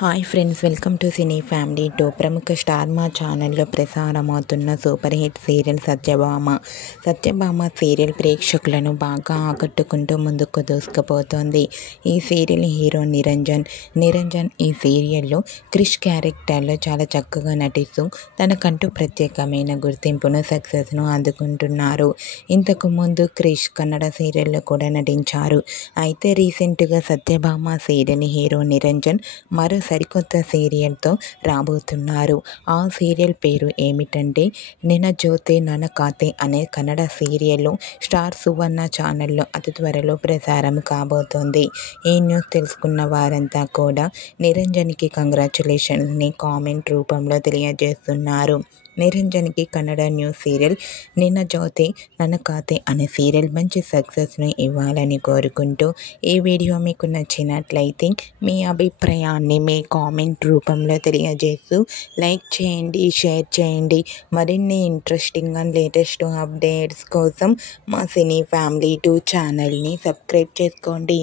Hi friends, welcome to cine family two. ప్రముఖ star Maa ఛానల్లో ప్రసారమవుతున్న super hit serial Satyabhama serial ప్రేక్షకులను బాగా ఆకట్టుకుంటూ ముందుకు దూసుకుపోతోంది. ఈ సీరియల్ హీరో నిరంజన్ ఈ సీరియల్లో క్రిష్ క్యారెక్టర్లో చాలా చక్కగా నటిస్తూ తనకంటూ ప్రత్యేకమైన గుర్తింపును, సక్సెస్ను అందుకుంటున్నారు. ఇంతకు ముందు క్రిష్ కన్నడ సీరియల్లో కూడా నటించారు. అయితే రీసెంట్గా సత్యభామ సీరియల్ హీరో నిరంజన్ మరో సరికొత్త సీరియల్తో రాబోతున్నారు. ఆ సీరియల్ పేరు ఏమిటంటే నిన జోతే నన కాతే అనే కన్నడ సీరియల్లో స్టార్ సువర్ణ ఛానల్లో అతి త్వరలో ప్రసారం కాబోతోంది. ఈ న్యూస్ తెలుసుకున్న వారంతా కూడా నిరంజన్కి కంగ్రాచులేషన్స్ని కామెంట్ రూపంలో తెలియజేస్తున్నారు. నిరంజన్కి కన్నడ న్యూస్ సీరియల్ నిన్న జ్యోతి నన్న కాతే అనే సీరియల్ మంచి సక్సెస్ను ఇవ్వాలని కోరుకుంటూ ఈ వీడియో మీకు నచ్చినట్లయితే మీ అభిప్రాయాన్ని మీ కామెంట్ రూపంలో తెలియజేస్తూ లైక్ చేయండి, షేర్ చేయండి. మరిన్ని ఇంట్రెస్టింగ్ అండ్ లేటెస్ట్ అప్డేట్స్ కోసం మా సినీ ఫ్యామిలీ 2 ఛానల్ని సబ్స్క్రైబ్ చేసుకోండి.